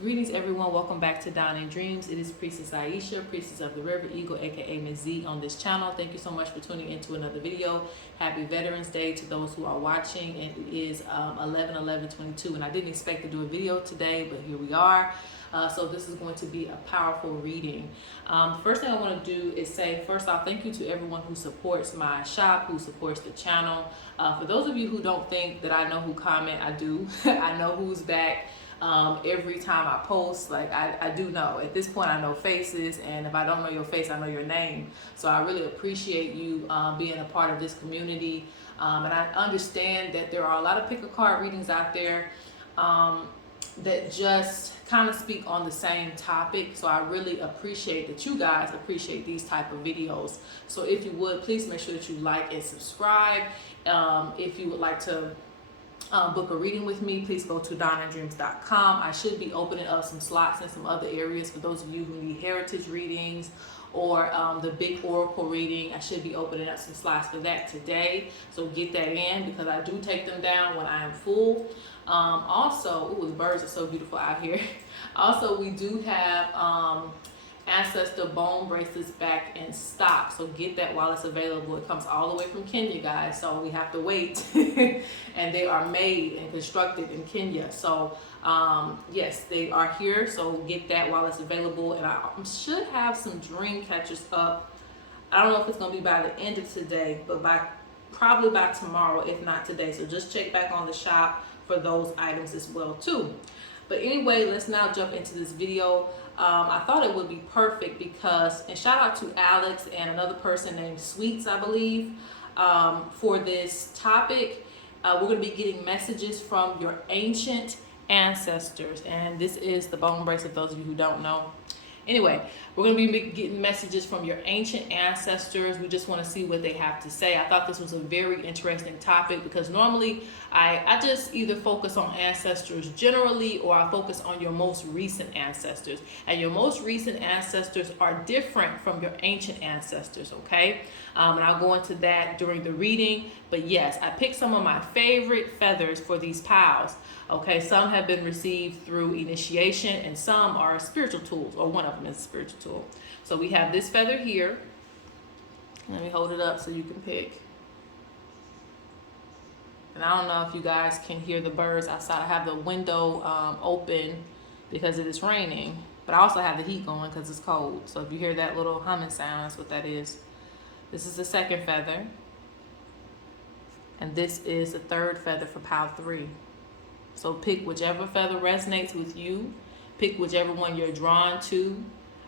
Greetings everyone, welcome back to Dine and Dreams. It is Priestess Ieisha, Priestess of the River Eagle, aka Ms.Z on this channel. Thank you so much for tuning into another video. Happy Veterans Day to those who are watching. And it is 11/11/22, and I didn't expect to do a video today, but here we are. So this is going to be a powerful reading. First thing I want to do is say, first off, thank you to everyone who supports my shop, who supports the channel. For those of you who don't think that I know who comment, I do. I know who's back. Every time I post, like I do know. At this point, I know faces, and if I don't know your face, I know your name. So I really appreciate you being a part of this community. And I understand that there are a lot of pick-a-card readings out there that just kind of speak on the same topic. So I really appreciate that you guys appreciate these type of videos. So if you would, please make sure that you like and subscribe. If you would like to book a reading with me, please go to dineanddreams.com. I should be opening up some slots in some other areas for those of you who need heritage readings or the big oracle reading. I should be opening up some slots for that today, so get that in because I do take them down when I am full. Also, ooh, the birds are so beautiful out here. Also, we do have ancestor bone bracelets back in stock, so get that while it's available. It comes all the way from Kenya, guys, so we have to wait. And they are made and constructed in Kenya, so yes, they are here, so get that while it's available. And I should have some dream catchers up. I don't know if it's going to be by the end of today, but probably by tomorrow, if not today. So just check back on the shop for those items as well too. But anyway, let's now jump into this video. I thought it would be perfect because, and shout out to Alex and another person named Sweets, I believe, for this topic. We're going to be getting messages from your ancient ancestors. And this is the bone bracelet, those of you who don't know. Anyway, we're going to be getting messages from your ancient ancestors. We just want to see what they have to say. I thought this was a very interesting topic because normally I just either focus on ancestors generally or I focus on your most recent ancestors. And your most recent ancestors are different from your ancient ancestors, okay? And I'll go into that during the reading. But yes, I picked some of my favorite feathers for these piles. Okay, some have been received through initiation and some are spiritual tools, or one of them is a spiritual tool. So we have this feather here. Let me hold it up so you can pick. And I don't know if you guys can hear the birds outside. I have the window open because it is raining, but I also have the heat going because it's cold. So if you hear that little humming sound, that's what that is. This is the second feather. And this is the third feather for pile 3. So pick whichever feather resonates with you. Pick whichever one you're drawn to.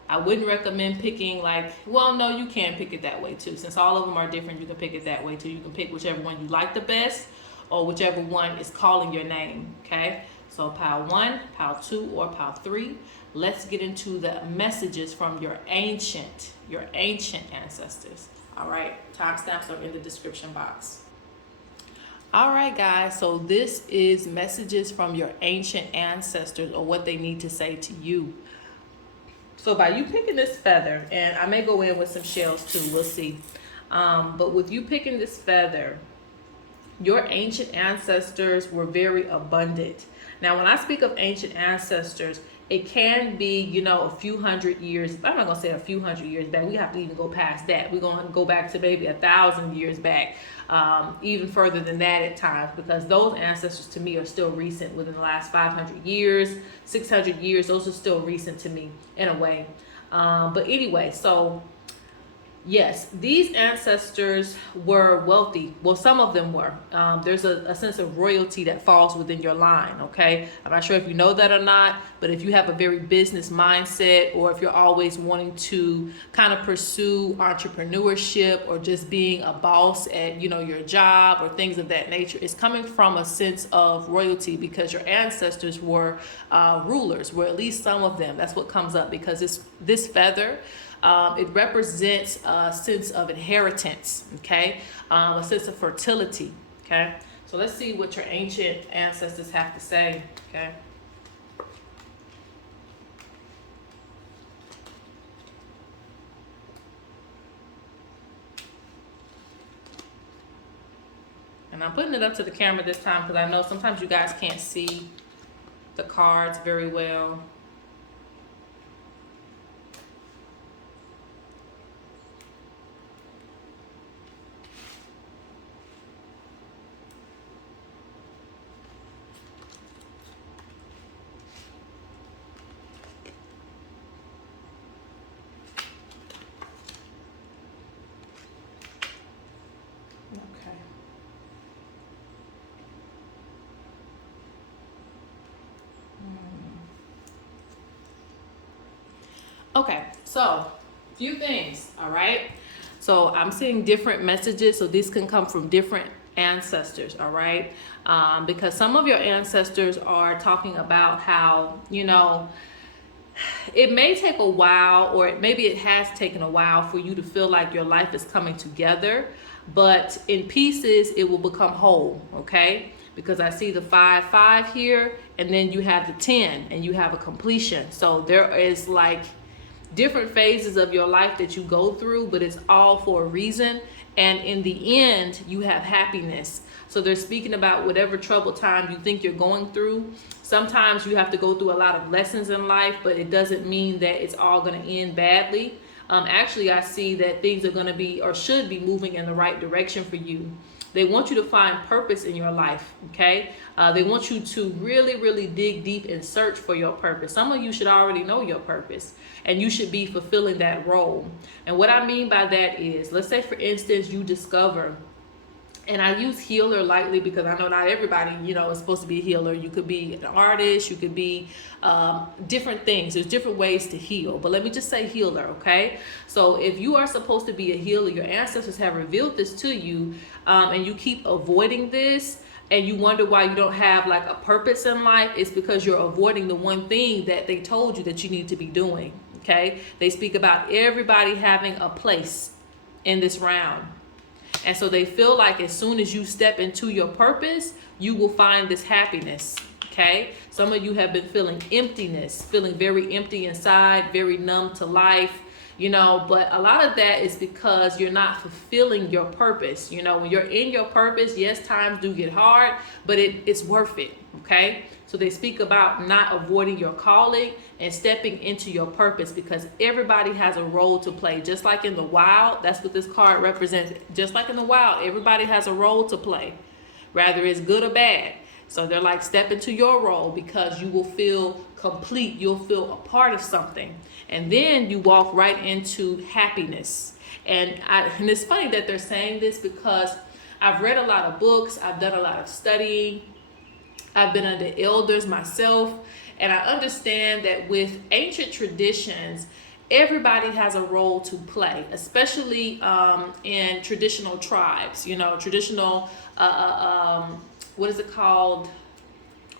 I wouldn't recommend picking like, well, no, you can pick it that way too. Since all of them are different, you can pick it that way too. You can pick whichever one you like the best or whichever one is calling your name, okay? So pile 1, pile 2, or pile 3. Let's get into the messages from your ancient ancestors. All right, timestamps are in the description box. All right, guys, so this is messages from your ancient ancestors or what they need to say to you. So by you picking this feather, and I may go in with some shells too, we'll see. But with you picking this feather, your ancient ancestors were very abundant. Now, when I speak of ancient ancestors, it can be, you know, a few hundred years. I'm not going to say a few hundred years back. We have to even go past that. We're going to go back to maybe 1,000 years back, even further than that at times, because those ancestors to me are still recent within the last 500 years, 600 years. Those are still recent to me in a way. But anyway, so yes, these ancestors were wealthy. Well, some of them were. There's a sense of royalty that falls within your line, okay? I'm not sure if you know that or not, but if you have a very business mindset or if you're always wanting to kind of pursue entrepreneurship or just being a boss at, you know, your job or things of that nature, it's coming from a sense of royalty because your ancestors were rulers, or at least some of them. That's what comes up because this feather, it represents a sense of inheritance, okay? A sense of fertility, okay? So let's see what your ancient ancestors have to say, okay? And I'm putting it up to the camera this time because I know sometimes you guys can't see the cards very well. Okay, so few things, all right? So I'm seeing different messages, so this can come from different ancestors, all right? Because some of your ancestors are talking about how, it may take a while, or maybe it has taken a while for you to feel like your life is coming together, but in pieces it will become whole, okay? Because I see the 5 here, and then you have the 10, and you have a completion. So there is like different phases of your life that you go through, but it's all for a reason. And in the end, you have happiness. So they're speaking about whatever troubled time you think you're going through. Sometimes you have to go through a lot of lessons in life, but it doesn't mean that it's all going to end badly. Actually, I see that things are going to be, or should be, moving in the right direction for you. They want you to find purpose in your life, okay? They want you to really, really dig deep and search for your purpose. Some of you should already know your purpose, and you should be fulfilling that role. And what I mean by that is, let's say, for instance, you discover, and I use healer lightly because I know not everybody, is supposed to be a healer. You could be an artist, you could be different things. There's different ways to heal, but let me just say healer, okay? So if you are supposed to be a healer, your ancestors have revealed this to you, and you keep avoiding this, and you wonder why you don't have like a purpose in life, it's because you're avoiding the one thing that they told you that you need to be doing, okay? They speak about everybody having a place in this round. And so they feel like as soon as you step into your purpose, you will find this happiness, okay? Some of you have been feeling emptiness, feeling very empty inside, very numb to life, but a lot of that is because you're not fulfilling your purpose. When you're in your purpose, yes, times do get hard, but it's worth it, okay? So they speak about not avoiding your calling and stepping into your purpose, because everybody has a role to play. Just like in the wild, that's what this card represents. Just like in the wild, everybody has a role to play, whether it's good or bad. So they're like, step into your role, because you will feel complete. You'll feel a part of something. And then you walk right into happiness. And it's funny that they're saying this, because I've read a lot of books. I've done a lot of studying. I've been under elders myself, and I understand that with ancient traditions, everybody has a role to play, especially in traditional tribes, traditional, what is it called?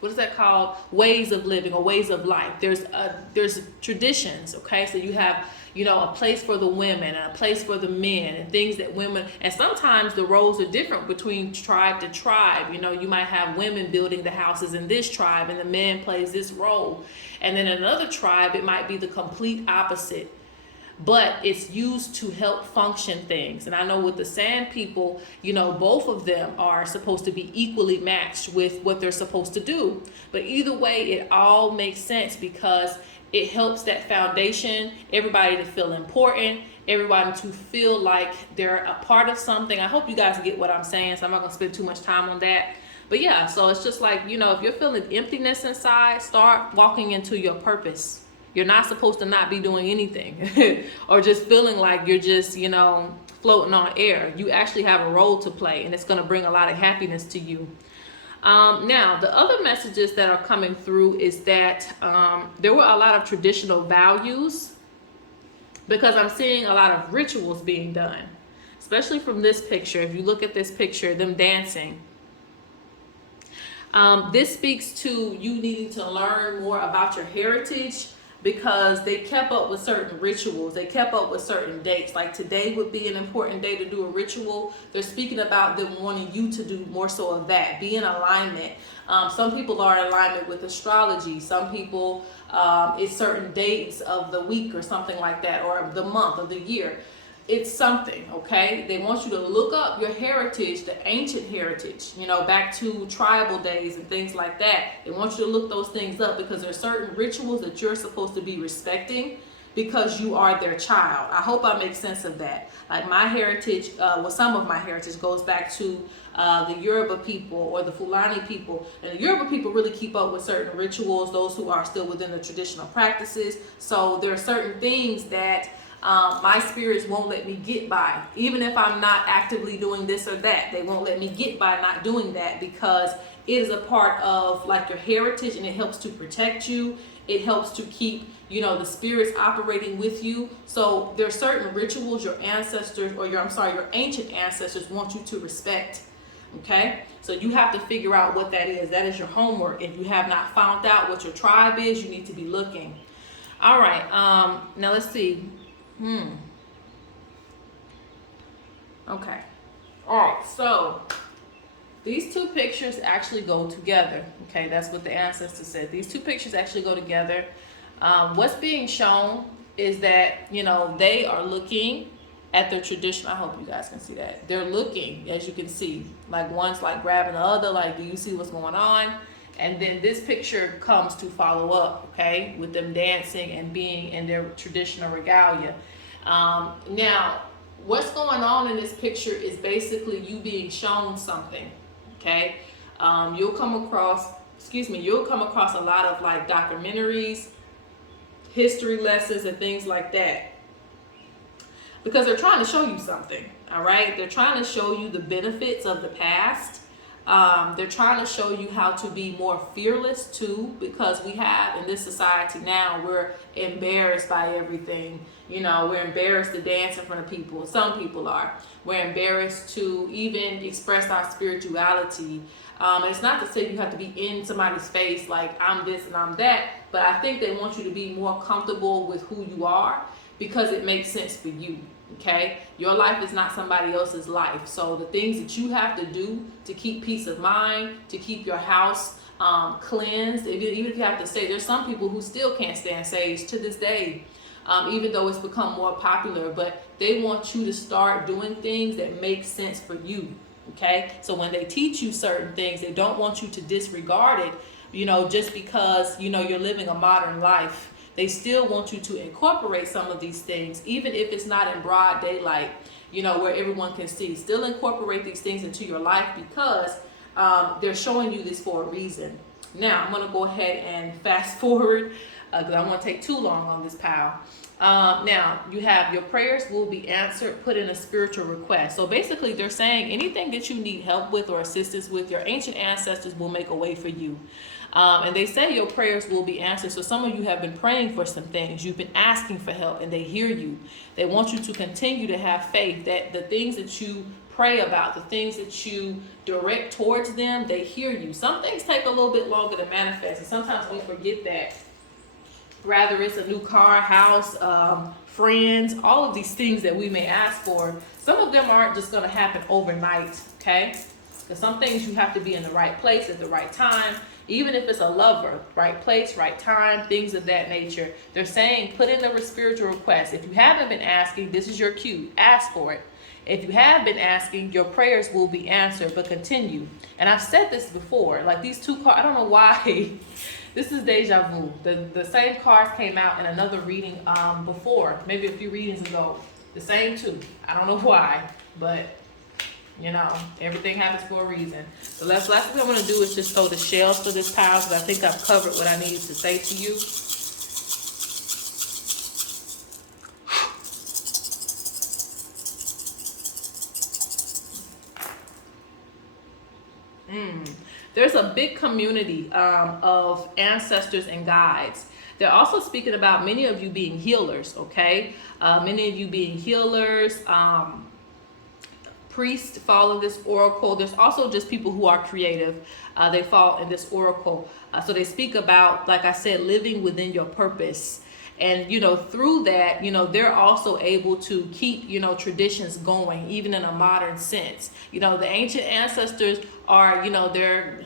What is that called? Ways of living or ways of life. There's traditions, okay? So you have, a place for the women and a place for the men, and things that women, and sometimes the roles are different between tribe to tribe. You might have women building the houses in this tribe, and the man plays this role. And then in another tribe, it might be the complete opposite. But it's used to help function things. And I know with the Sand people, both of them are supposed to be equally matched with what they're supposed to do. But either way, it all makes sense, because it helps that foundation, everybody to feel important, everybody to feel like they're a part of something. I hope you guys get what I'm saying, so I'm not going to spend too much time on that. But yeah, so it's just like, if you're feeling emptiness inside, start walking into your purpose. You're not supposed to not be doing anything or just feeling like you're just, floating on air. You actually have a role to play, and it's going to bring a lot of happiness to you. Now, the other messages that are coming through is that there were a lot of traditional values, because I'm seeing a lot of rituals being done, especially from this picture. If you look at this picture, them dancing. This speaks to you needing to learn more about your heritage, because they kept up with certain rituals. They kept up with certain dates. Like today would be an important day to do a ritual. They're speaking about them wanting you to do more so of that. Be in alignment. Some people are in alignment with astrology. Some people, it's certain dates of the week or something like that, or of the month or the year. It's something, okay? They want you to look up your heritage, the ancient heritage, back to tribal days and things like that. They want you to look those things up, because there are certain rituals that you're supposed to be respecting, because you are their child. I hope I make sense of that. Like my heritage, some of my heritage goes back to the Yoruba people or the Fulani people. And the Yoruba people really keep up with certain rituals, those who are still within the traditional practices. So there are certain things that my spirits won't let me get by. Even if I'm not actively doing this or that, they won't let me get by not doing that, because it is a part of like your heritage, and it helps to protect you. It helps to keep, you know, the spirits operating with you. So there's certain rituals your ancestors, or your ancient ancestors want you to respect. Okay, so you have to figure out what that is. That is your homework. If you have not found out what your tribe is, you need to be looking. All right, now let's see. Okay, all right, so these two pictures actually go together. Okay, that's what the ancestor said. These two pictures actually go together. What's being shown is that, you know, they are looking at the tradition. I hope you guys can see that. They're looking, as you can see, like one's like grabbing the other, like, do you see what's going on? And then this picture comes to follow up, okay, with them dancing and being in their traditional regalia. Now, what's going on in this picture is basically you being shown something, okay? You'll come across a lot of like documentaries, history lessons, and things like that, because they're trying to show you something. All right, they're trying to show you the benefits of the past. They're trying to show you how to be more fearless too, because we have in this society now, we're embarrassed by everything. You know, we're embarrassed to dance in front of people. Some people are. We're embarrassed to even express our spirituality. And it's not to say you have to be in somebody's face like I'm this and I'm that, but I think they want you to be more comfortable with who you are, because it makes sense for you. Okay, your life is not somebody else's life. So the things that you have to do to keep peace of mind, to keep your house cleansed, even if you have to say, there's some people who still can't stand sage to this day, even though it's become more popular, but they want you to start doing things that make sense for you. Okay, so when they teach you certain things, they don't want you to disregard it, you know, just because, you know, you're living a modern life. They still want you to incorporate some of these things, even if it's not in broad daylight, you know, where everyone can see. Still incorporate these things into your life, because they're showing you this for a reason. Now, I'm going to go ahead and fast forward, because I don't want to take too long on this pile. Now, you have your prayers will be answered, put in a spiritual request. So basically, they're saying anything that you need help with or assistance with, your ancient ancestors will make a way for you. And they say your prayers will be answered. So some of you have been praying for some things. You've been asking for help, and they hear you. They want you to continue to have faith that the things that you pray about, the things that you direct towards them, they hear you. Some things take a little bit longer to manifest, and sometimes we forget that. Rather it's a new car, house, friends, all of these things that we may ask for, some of them aren't just going to happen overnight, okay? Because some things you have to be in the right place at the right time. Even if it's a lover, right place, right time, things of that nature. They're saying put in a spiritual request. If you haven't been asking, this is your cue. Ask for it. If you have been asking, your prayers will be answered, but continue. And I've said this before, like these two cards, I don't know why. This is deja vu. The same cards came out in another reading before, maybe a few readings ago. The same two. I don't know why, but you know, everything happens for a reason. The last thing I'm going to do is just throw the shells for this pile, because I think I've covered what I needed to say to you. There's a big community of ancestors and guides. They're also speaking about many of you being healers, okay? Many of you being healers, priests fall in this oracle. There's also just people who are creative. They fall in this oracle. So they speak about, like I said, living within your purpose. And, you know, through that, you know, they're also able to keep, you know, traditions going, even in a modern sense. You know, the ancient ancestors are, you know, they're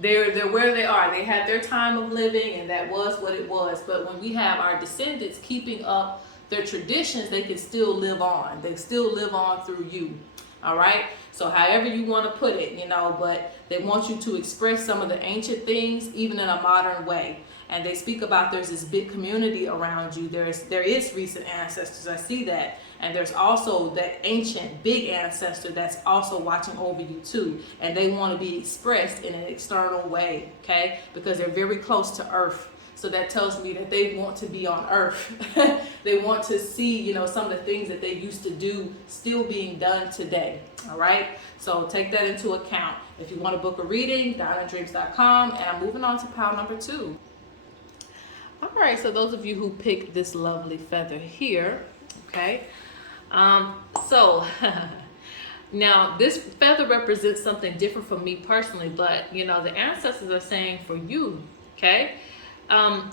where they are. They had their time of living, and that was what it was. But when we have our descendants keeping up their traditions, they can still live on. They still live on through you. All right. So however you want to put it, you know, but they want you to express some of the ancient things, even in a modern way. And they speak about there's this big community around you. There is recent ancestors. I see that. And there's also that ancient big ancestor that's also watching over you too. And they want to be expressed in an external way, okay? Because they're very close to earth. So that tells me that they want to be on earth. They want to see, you know, some of the things that they used to do still being done today. All right. So take that into account. If you want to book a reading, DonnaDreams.com. And I'm moving on to pile number 2. All right, so those of you who picked this lovely feather here, okay, so now this feather represents something different from me personally, but you know, the ancestors are saying for you, okay,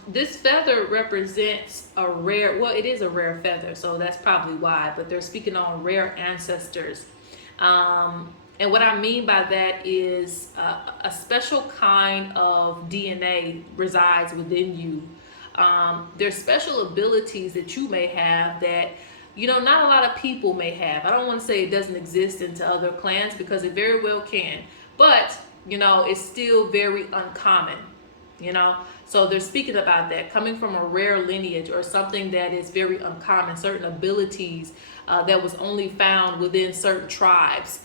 this feather represents a rare, well, it is a rare feather, so that's probably why, but they're speaking on rare ancestors. And what I mean by that is a special kind of DNA resides within you. There's special abilities that you may have that, you know, not a lot of people may have. I don't want to say it doesn't exist into other clans, because it very well can. But, you know, it's still very uncommon, you know. So they're speaking about that, coming from a rare lineage or something that is very uncommon, certain abilities that was only found within certain tribes,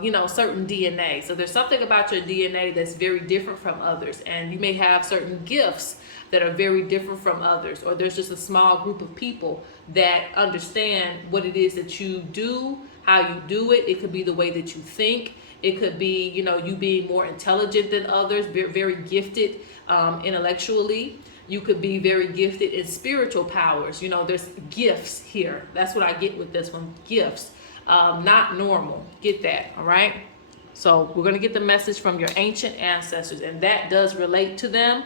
you know, certain DNA. So there's something about your DNA that's very different from others. And you may have certain gifts that are very different from others, or there's just a small group of people that understand what it is that you do, how you do it. It could be the way that you think. It could be, you know, you being more intelligent than others, very gifted intellectually. You could be very gifted in spiritual powers. You know, there's gifts here. That's what I get with this one, gifts. Not normal. Get that, all right? So we're going to get the message from your ancient ancestors, and that does relate to them.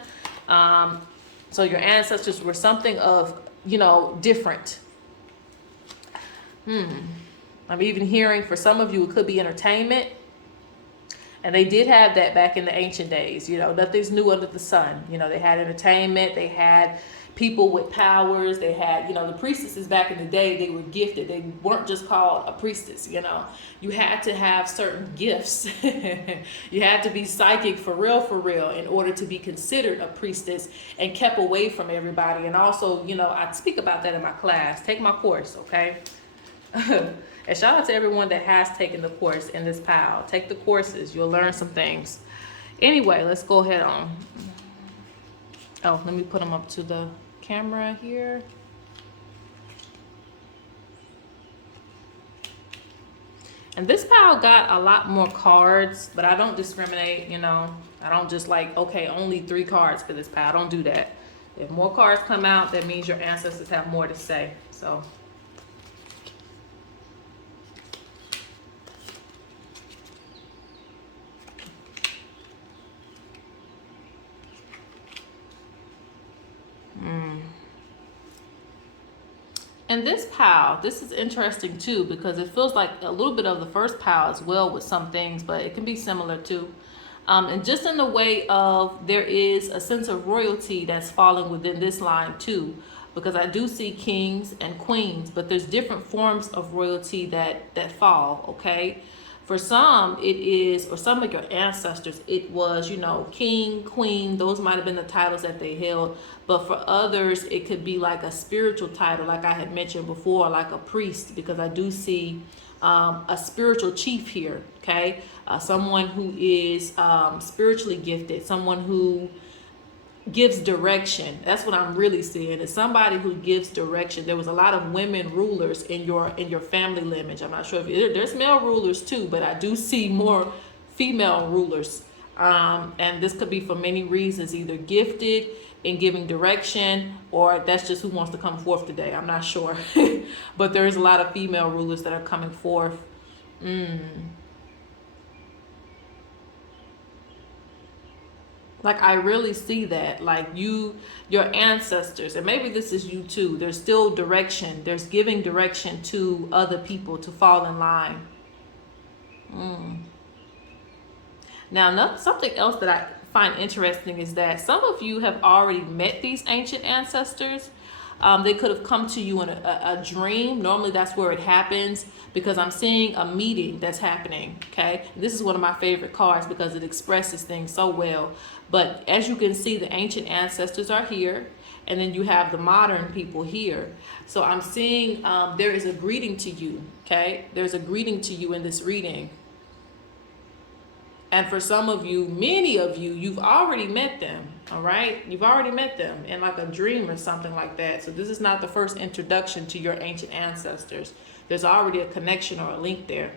So your ancestors were something of, you know, different. I'm even hearing for some of you, it could be entertainment. And they did have that back in the ancient days. You know, nothing's new under the sun. You know, they had entertainment. They had people with powers. They had, you know, the priestesses back in the day, they were gifted. They weren't just called a priestess, you know. You had to have certain gifts. You had to be psychic for real, in order to be considered a priestess and kept away from everybody. And also, you know, I speak about that in my class. Take my course, okay? And shout out to everyone that has taken the course in this pile. Take the courses. You'll learn some things. Anyway, let's go ahead on. Oh, let me put them up to the camera here. And this pile got a lot more cards, but I don't discriminate, you know. I don't just like, okay, only 3 cards for this pile. I don't do that. If more cards come out, that means your ancestors have more to say. So and this pile, this is interesting too, because it feels like a little bit of the first pile as well with some things, but it can be similar too. And just in the way of, there is a sense of royalty that's falling within this line too, because I do see kings and queens, but there's different forms of royalty that fall, okay? For some, it is, or some of your ancestors, it was, you know, king, queen, those might have been the titles that they held. But for others, it could be like a spiritual title, like I had mentioned before, like a priest, because I do see a spiritual chief here, okay? Someone who is spiritually gifted, someone who gives direction. That's what I'm really seeing, is somebody who gives direction. There was a lot of women rulers in your family lineage. I'm not sure if there's male rulers too, but I do see more female rulers. And this could be for many reasons, either gifted in giving direction, or that's just who wants to come forth today. I'm not sure. But there is a lot of female rulers that are coming forth. Like I really see that, like your ancestors, and maybe this is you too, there's still direction, there's giving direction to other people to fall in line. Now, something else that I find interesting is that some of you have already met these ancient ancestors. They could have come to you in a dream. Normally that's where it happens, because I'm seeing a meeting that's happening, okay? This is one of my favorite cards because it expresses things so well. But as you can see, the ancient ancestors are here, and then you have the modern people here. So I'm seeing there is a greeting to you, okay? There's a greeting to you in this reading. And for some of you, many of you, you've already met them, all right? You've already met them in like a dream or something like that. So this is not the first introduction to your ancient ancestors. There's already a connection or a link there.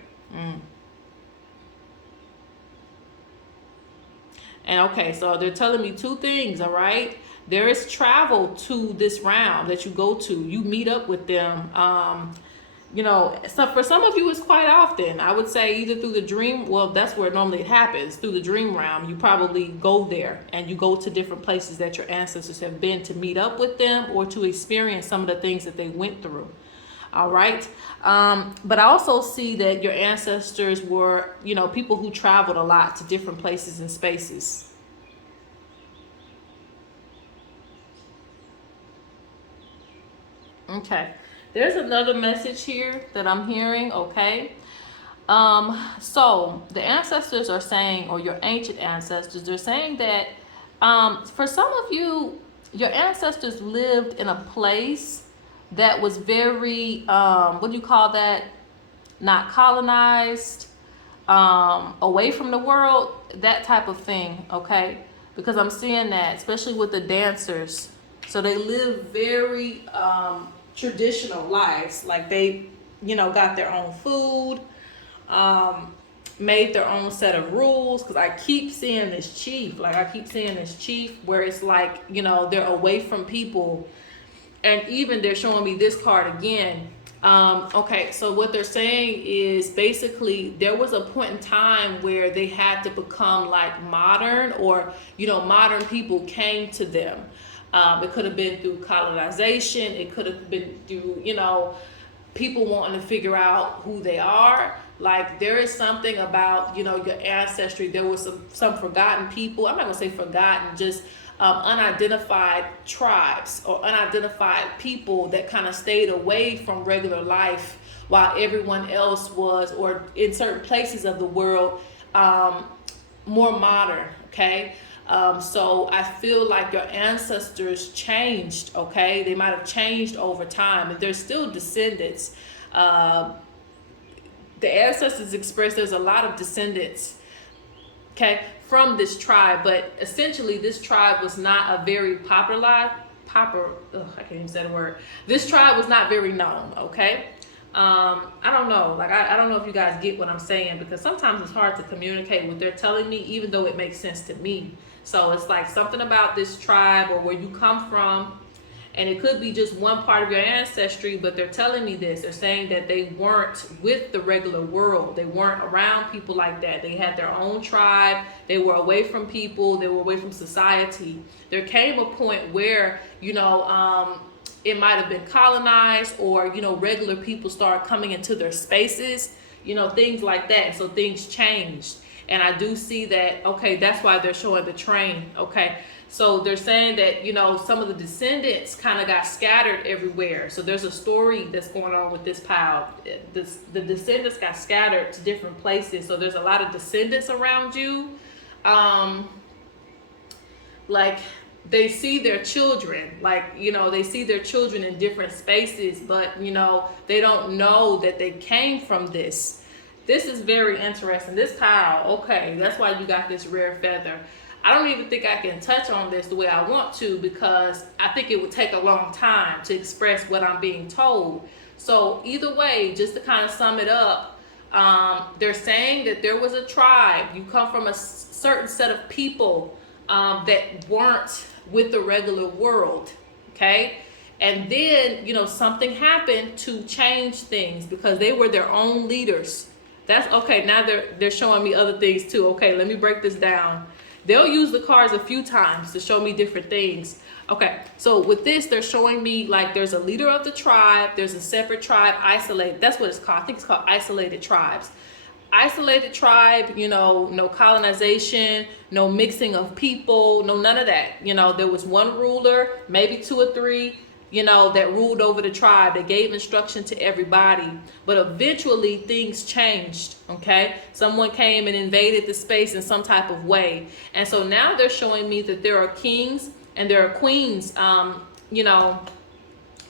And okay, so they're telling me two things, all right? There is travel to this round that you go to. You meet up with them. You know, so for some of you, it's quite often. I would say either through the dream, well, that's where normally it happens, through the dream realm. You probably go there and you go to different places that your ancestors have been to meet up with them or to experience some of the things that they went through. All right. But I also see that your ancestors were, you know, people who traveled a lot to different places and spaces. Okay. There's another message here that I'm hearing, okay? So the ancestors are saying, or your ancient ancestors, they're saying that for some of you, your ancestors lived in a place that was very, what do you call that? Not colonized, away from the world, that type of thing, okay? Because I'm seeing that, especially with the dancers. So they live very traditional lives. Like they, you know, got their own food, made their own set of rules. Because I keep seeing this chief, where it's like, you know, they're away from people. And even they're showing me this card again. Okay, so what they're saying is basically there was a point in time where they had to become like modern, or, you know, modern people came to them. It could have been through colonization. It could have been through, you know, people wanting to figure out who they are. Like there is something about, you know, your ancestry. There was some forgotten people. I'm not gonna say forgotten, just unidentified tribes or unidentified people that kind of stayed away from regular life while everyone else was, or in certain places of the world, more modern. Okay. So I feel like your ancestors changed, okay? They might have changed over time, and there's still descendants. The ancestors express there's a lot of descendants, okay, from this tribe, but essentially this tribe was not a very I can't even say the word. This tribe was not very known, okay? I don't know, like I don't know if you guys get what I'm saying, because sometimes it's hard to communicate what they're telling me, even though it makes sense to me. So it's like something about this tribe or where you come from, and it could be just one part of your ancestry, but they're telling me this. They're saying that they weren't with the regular world. They weren't around people like that. They had their own tribe. They were away from people. They were away from society. There came a point where, you know, it might have been colonized, or, you know, regular people started coming into their spaces, you know, things like that. So things changed. And I do see that, okay, that's why they're showing the train, okay? So they're saying that, you know, some of the descendants kind of got scattered everywhere. So there's a story that's going on with this pile. The descendants got scattered to different places. So there's a lot of descendants around you. Like they see their children, like, you know, they see their children in different spaces, but, you know, they don't know that they came from this. This is very interesting. This pile, okay, that's why you got this rare feather. I don't even think I can touch on this the way I want to, because I think it would take a long time to express what I'm being told. So either way, just to kind of sum it up, they're saying that there was a tribe. You come from a certain set of people that weren't with the regular world, okay? And then, you know, something happened to change things because they were their own leaders. That's okay. Now they're showing me other things too. Okay, let me break this down. They'll use the cards a few times to show me different things. Okay, so with this, they're showing me like there's a leader of the tribe, there's a separate tribe, isolated. That's what it's called. I think it's called isolated tribes. Isolated tribe, you know, no colonization, no mixing of people, no none of that. You know, there was one ruler, maybe two or three, you know, that ruled over the tribe. They gave instruction to everybody. But eventually things changed, okay? Someone came and invaded the space in some type of way. And so now they're showing me that there are kings and there are queens, you know.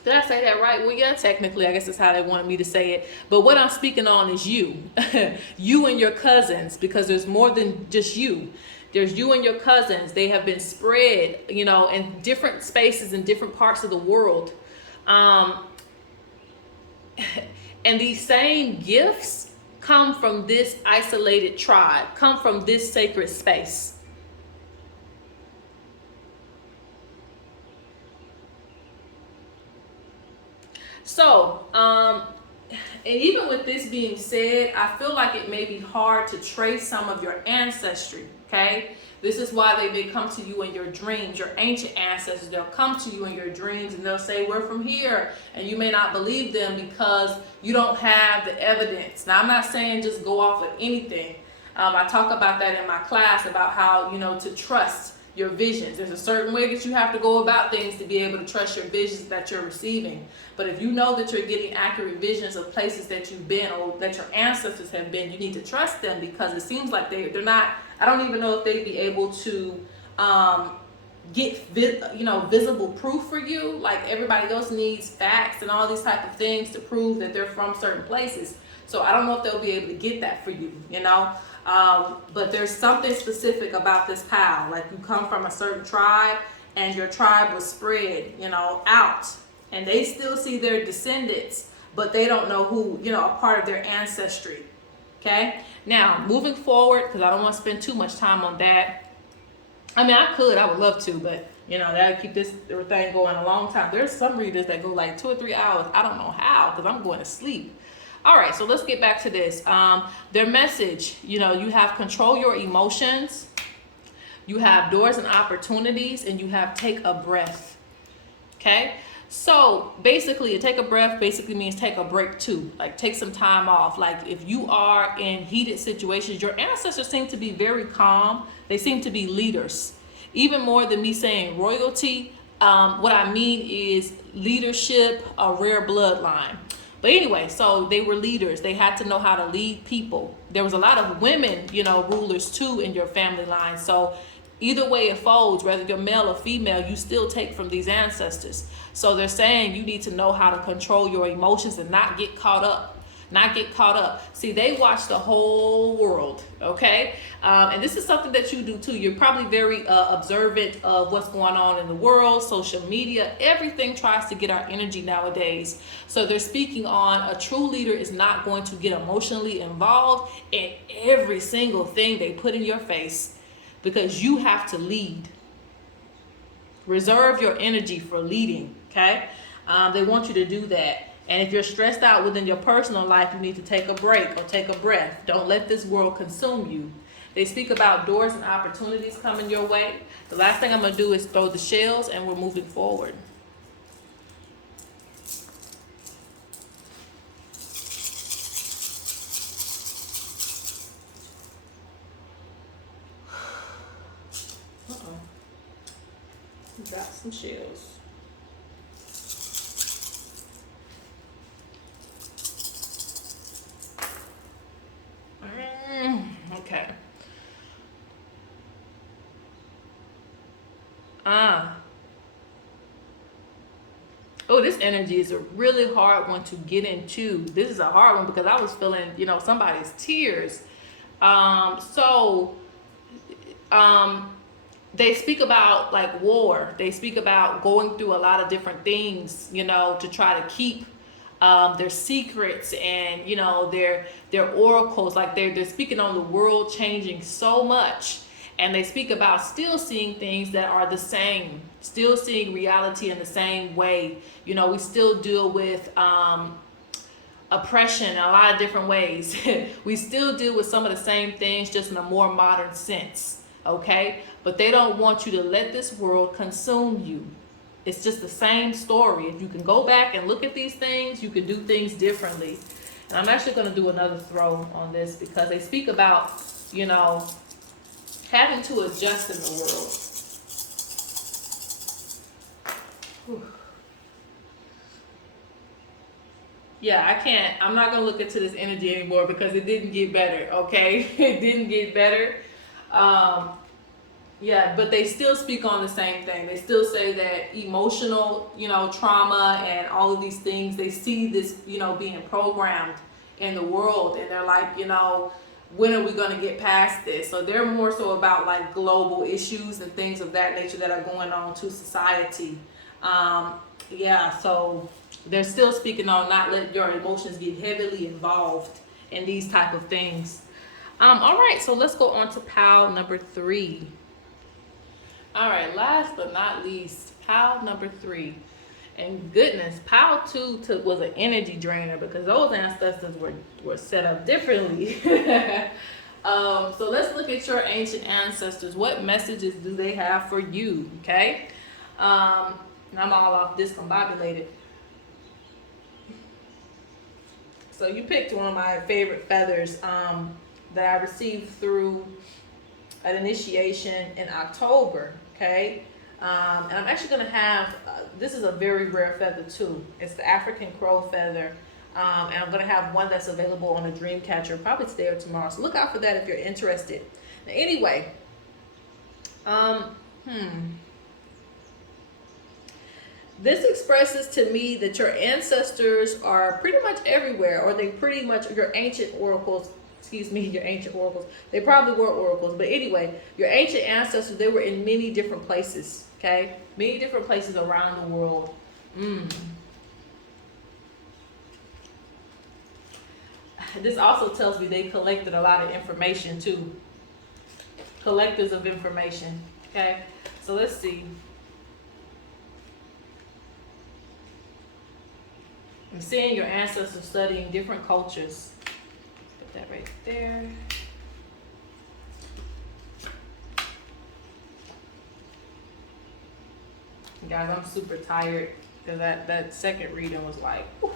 Did I say that right? Well, yeah, technically, I guess that's how they wanted me to say it. But what I'm speaking on is you. You and your cousins, because there's more than just you. There's you and your cousins. They have been spread, you know, in different spaces in different parts of the world. And these same gifts come from this isolated tribe, come from this sacred space. So, and even with this being said, I feel like it may be hard to trace some of your ancestry, okay? This is why they may come to you in your dreams. Your ancient ancestors, they'll come to you in your dreams and they'll say, we're from here. And you may not believe them because you don't have the evidence. Now, I'm not saying just go off of anything. I talk about that in my class about how, you know, to trust your visions. There's a certain way that you have to go about things to be able to trust your visions that you're receiving. But if you know that you're getting accurate visions of places that you've been or that your ancestors have been, you need to trust them, because it seems like they're not, I don't even know if they'd be able to get visible proof for you. Like everybody else needs facts and all these type of things to prove that they're from certain places. So I don't know if they'll be able to get that for you, you know. But there's something specific about this pal. Like you come from a certain tribe and your tribe was spread, you know, out. And they still see their descendants, but they don't know who, you know, a part of their ancestry. Okay? Now, moving forward, because I don't want to spend too much time on that. I mean, I would love to, but, you know, that would keep this thing going a long time. There's some readers that go like 2 or 3 hours. I don't know how, because I'm going to sleep. All right, so let's get back to this. Their message, you know, you have control your emotions, you have doors and opportunities, and you have take a breath. Okay? So basically, take a breath basically means take a break too. Like take some time off. Like if you are in heated situations, your ancestors seem to be very calm. They seem to be leaders. Even more than me saying royalty, what I mean is leadership, a rare bloodline. But anyway, so they were leaders. They had to know how to lead people. There was a lot of women, you know, rulers too in your family line. So either way it folds, whether you're male or female, you still take from these ancestors. So they're saying you need to know how to control your emotions and not get caught up. Not get caught up. See, they watch the whole world, okay? And this is something that you do too. You're probably very observant of what's going on in the world, social media. Everything tries to get our energy nowadays. So they're speaking on a true leader is not going to get emotionally involved in every single thing they put in your face, because you have to lead. Reserve your energy for leading, okay? They want you to do that. And if you're stressed out within your personal life, you need to take a break or take a breath. Don't let this world consume you. They speak about doors and opportunities coming your way. The last thing I'm going to do is throw the shells, and we're moving forward. Got some shells. Okay. Oh, this energy is a really hard one to get into. This is a hard one because I was feeling, you know, somebody's tears. They speak about like war. They speak about going through a lot of different things, you know, to try to keep their secrets and, you know, their oracles. Like they're speaking on the world changing so much, and they speak about still seeing things that are the same, still seeing reality in the same way. You know, we still deal with oppression in a lot of different ways. We still deal with some of the same things, just in a more modern sense. Okay, but they don't want you to let this world consume you. It's just the same story. If you can go back and look at these things, you can do things differently. And I'm actually going to do another throw on this because they speak about, you know, having to adjust in the world. Whew. Yeah, I'm not going to look into this energy anymore because it didn't get better, okay? It didn't get better. Yeah, but they still speak on the same thing. They still say that emotional, you know, trauma and all of these things, they see this, you know, being programmed in the world. And they're like, you know, when are we going to get past this? So they're more so about like global issues and things of that nature that are going on to society. Yeah, so they're still speaking on not let your emotions get heavily involved in these type of things. All right, so let's go on to pile number 3. All right, last but not least, pile number 3. And goodness, Pile 2 was an energy drainer because those ancestors were set up differently. So let's look at your ancient ancestors. What messages do they have for you? Okay. And I'm all off discombobulated. So you picked one of my favorite feathers that I received through an initiation in October. Okay. And I'm actually going to have, this is a very rare feather too. It's the African crow feather. And I'm going to have one that's available on a Dreamcatcher probably today or tomorrow. So look out for that if you're interested. Now, anyway, this expresses to me that your ancestors are pretty much everywhere, or they pretty much, your ancient oracles, they probably were oracles, but anyway, your ancient ancestors, they were in many different places, okay? Many different places around the world. This also tells me they collected a lot of information too. Collectors of information, okay? So let's see. I'm seeing your ancestors studying different cultures. Put that right there. Guys, I'm super tired because that second reading was like, whew,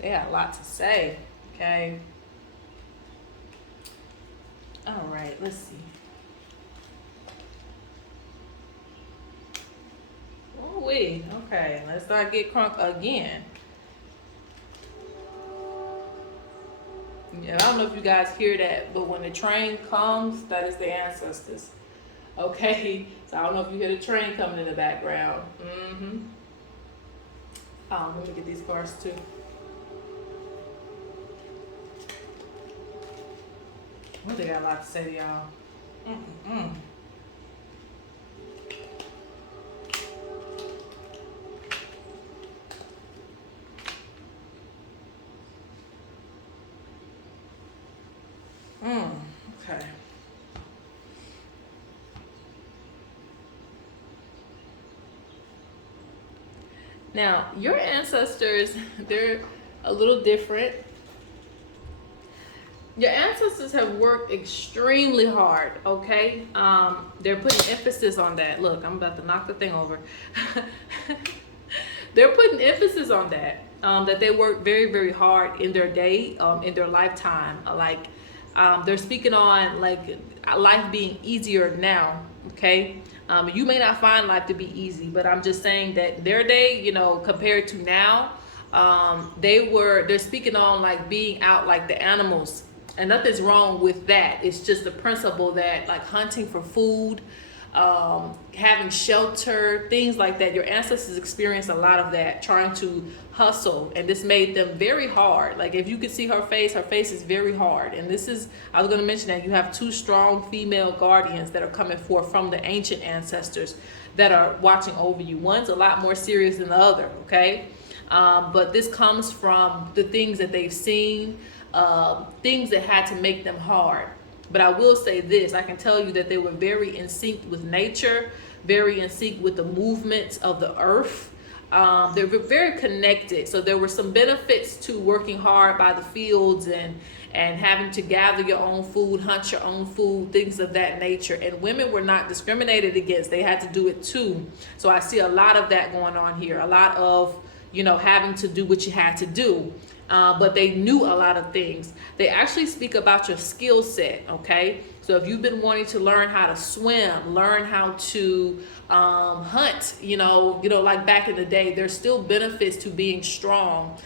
they had a lot to say, okay? All right, let's see. Oh, okay, let's not get crunk again. Yeah, I don't know if you guys hear that, but when the train comes, that is the ancestors. Okay, so I don't know if you hear the train coming in the background. Let me get these cards too. Well, they got a lot to say to y'all. Okay. Now, your ancestors, they're a little different. Your ancestors have worked extremely hard, okay? They're putting emphasis on that. Look, I'm about to knock the thing over. They're putting emphasis on that, that they work very, very hard in their day, in their lifetime. They're speaking on like life being easier now, okay? You may not find life to be easy, but I'm just saying that their day, you know, compared to now, they're speaking on like being out like the animals, and nothing's wrong with that. It's just the principle that like hunting for food, having shelter, things like that. Your ancestors experienced a lot of that, trying to hustle, and this made them very hard. Like if you could see her face is very hard. And this is, I was going to mention that you have two strong female guardians that are coming forth from the ancient ancestors that are watching over you. One's a lot more serious than the other, okay? But this comes from the things that they've seen, things that had to make them hard. But I will say this, I can tell you that they were very in sync with nature, very in sync with the movements of the earth. They were very connected. So there were some benefits to working hard by the fields and having to gather your own food, hunt your own food, things of that nature. And women were not discriminated against. They had to do it too. So I see a lot of that going on here. A lot of, you know, having to do what you had to do. But they knew a lot of things. They actually speak about your skill set, okay? So if you've been wanting to learn how to swim, learn how to hunt, you know, like back in the day, there's still benefits to being strong.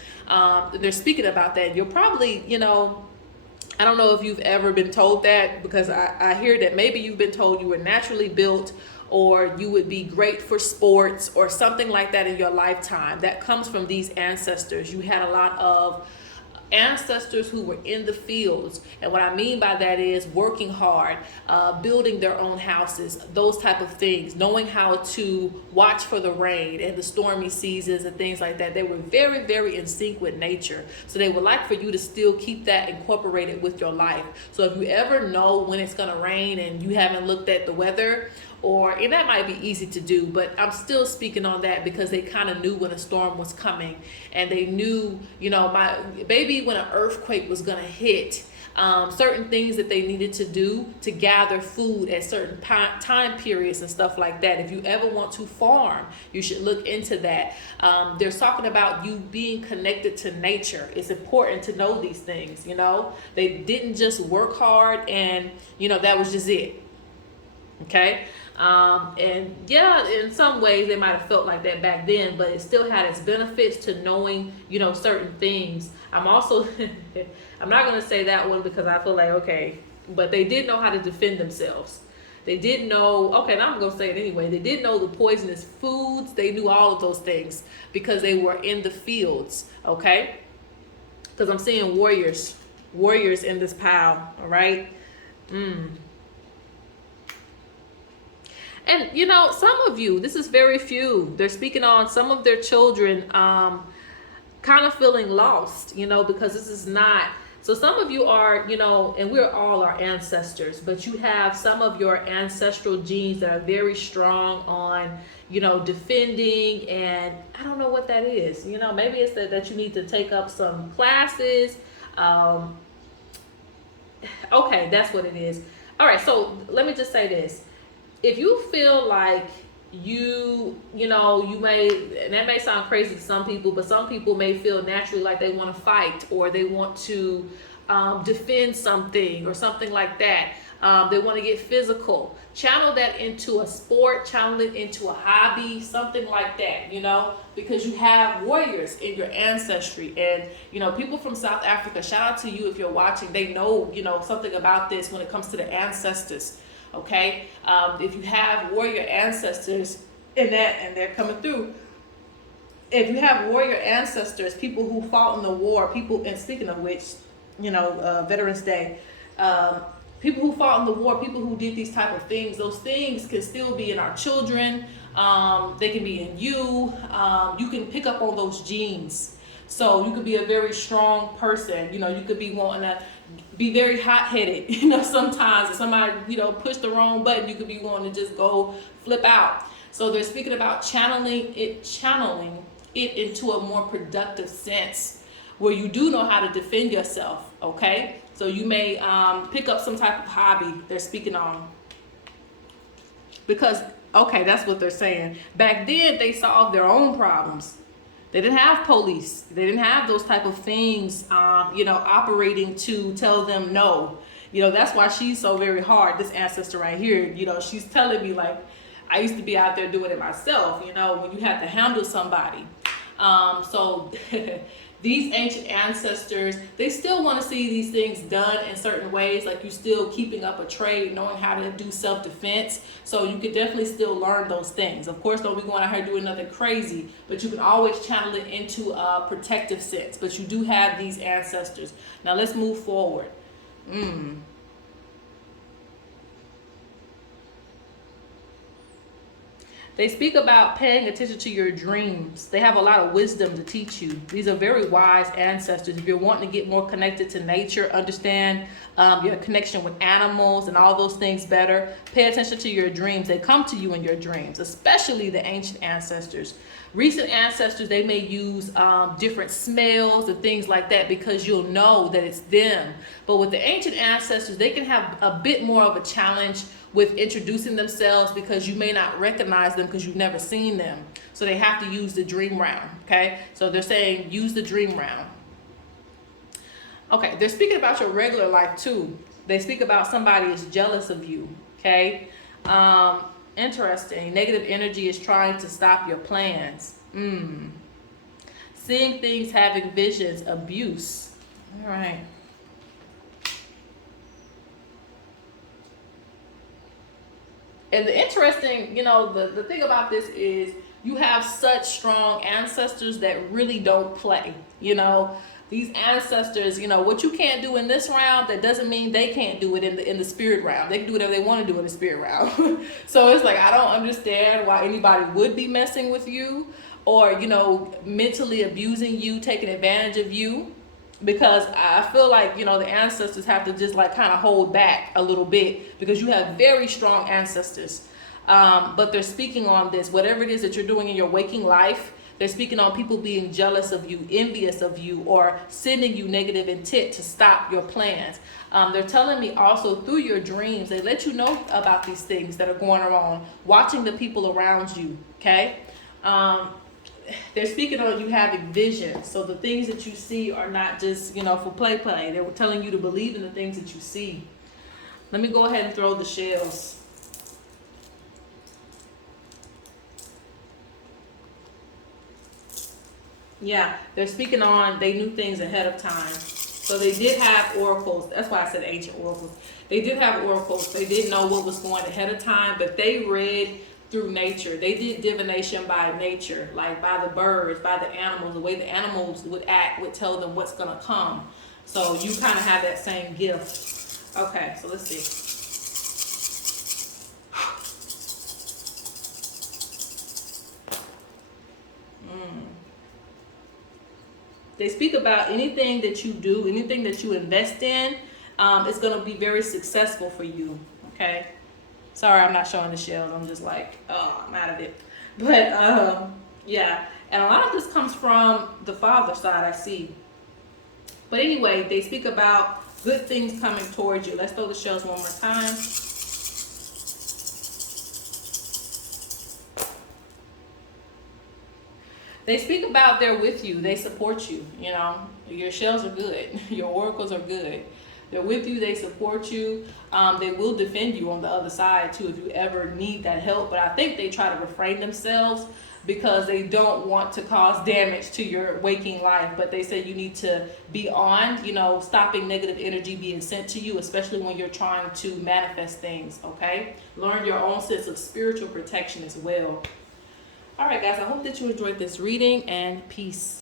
They're speaking about that. You'll probably, you know, I don't know if you've ever been told that, because I hear that maybe you've been told you were naturally built, or you would be great for sports or something like that in your lifetime. That comes from these ancestors. You had a lot of ancestors who were in the fields, and what I mean by that is working hard, building their own houses, those type of things, knowing how to watch for the rain and the stormy seasons and things like that. They were very, very in sync with nature. So they would like for you to still keep that incorporated with your life. So if you ever know when it's going to rain and you haven't looked at the weather, and that might be easy to do, but I'm still speaking on that because they kind of knew when a storm was coming, and they knew, my baby, when an earthquake was gonna hit, certain things that they needed to do to gather food at certain time periods and stuff like that. If you ever want to farm, you should look into that. They're talking about you being connected to nature. It's important to know these things. They didn't just work hard and that was just it. Okay. And yeah, in some ways they might have felt like that back then, but it still had its benefits to knowing, certain things. I'm also, I'm not going to say that one because I feel like, okay, but they did know how to defend themselves. They did know, okay, now I'm going to say it anyway. They did know the poisonous foods. They knew all of those things because they were in the fields. Okay. Because I'm seeing warriors in this pile. All right. And, some of you, this is very few, they're speaking on some of their children kind of feeling lost, because this is not, so some of you are, and we're all our ancestors, but you have some of your ancestral genes that are very strong on, defending, and I don't know what that is. Maybe it's that you need to take up some classes. Okay, that's what it is. All right, so let me just say this. If you feel like you may, and that may sound crazy to some people, but some people may feel naturally like they want to fight or they want to defend something or something like that. They want to get physical. Channel that into a sport, channel it into a hobby, something like that, because you have warriors in your ancestry. And, people from South Africa, shout out to you if you're watching, they know, something about this when it comes to the ancestors. Okay, if you have warrior ancestors in that, and they're coming through. If you have warrior ancestors, people who fought in the war, and speaking of which, Veterans Day, people who fought in the war, people who did these type of things, those things can still be in our children. They can be in you. You can pick up on those genes. So you could be a very strong person. You could be wanting to be very hot-headed, sometimes if somebody, push the wrong button, you could be wanting to just go flip out. So they're speaking about channeling it into a more productive sense where you do know how to defend yourself. Okay. So you may pick up some type of hobby they're speaking on, because, okay, that's what they're saying. Back then they solved their own problems. They didn't have police. They didn't have those type of things, operating to tell them no. That's why she's so very hard. This ancestor right here, she's telling me like, I used to be out there doing it myself, when you have to handle somebody. So these ancient ancestors, they still want to see these things done in certain ways, like you still keeping up a trade, knowing how to do self-defense. So you could definitely still learn those things. Of course, don't be going out here doing nothing crazy, but you can always channel it into a protective sense. But you do have these ancestors. Now let's move forward. They speak about paying attention to your dreams. They have a lot of wisdom to teach you. These are very wise ancestors. If you're wanting to get more connected to nature, understand your connection with animals and all those things better, pay attention to your dreams. They come to you in your dreams, especially the ancient ancestors. Recent ancestors, they may use different smells and things like that because you'll know that it's them. But with the ancient ancestors, they can have a bit more of a challenge with introducing themselves because you may not recognize them because you've never seen them. So they have to use the dream round, okay? So they're saying use the dream round. Okay, they're speaking about your regular life too. They speak about somebody is jealous of you, okay? Interesting. Negative energy is trying to stop your plans. Seeing things, having visions, abuse. All right. And the interesting, the thing about this is you have such strong ancestors that really don't play. These ancestors, what you can't do in this round, that doesn't mean they can't do it in the spirit round. They can do whatever they want to do in the spirit round. So it's like, I don't understand why anybody would be messing with you or, mentally abusing you, taking advantage of you. Because I feel like, the ancestors have to just like kind of hold back a little bit because you have very strong ancestors. But they're speaking on this, whatever it is that you're doing in your waking life. They're speaking on people being jealous of you, envious of you, or sending you negative intent to stop your plans. They're telling me also through your dreams, they let you know about these things that are going on, watching the people around you, okay? They're speaking on you having vision. So the things that you see are not just, for play. They were telling you to believe in the things that you see. Let me go ahead and throw the shells. Yeah, they're speaking on they knew things ahead of time. So they did have oracles. That's why I said ancient oracles. They did have oracles. They didn't know what was going ahead of time, but they read through nature. They did divination by nature, like by the birds, by the animals. The way the animals would act would tell them what's going to come. So you kind of have that same gift. Okay, so let's see. They speak about anything that you do, anything that you invest in, is going to be very successful for you, okay? Sorry, I'm not showing the shells. I'm just like, oh, I'm out of it. But, yeah. And a lot of this comes from the father side, I see. But anyway, they speak about good things coming towards you. Let's throw the shells one more time. They speak about they're with you. They support you, Your shells are good. Your oracles are good. They're with you. They support you. They will defend you on the other side, too, if you ever need that help. But I think they try to refrain themselves because they don't want to cause damage to your waking life. But they say you need to be on, stopping negative energy being sent to you, especially when you're trying to manifest things, okay? Learn your own sense of spiritual protection as well. All right, guys, I hope that you enjoyed this reading, and peace.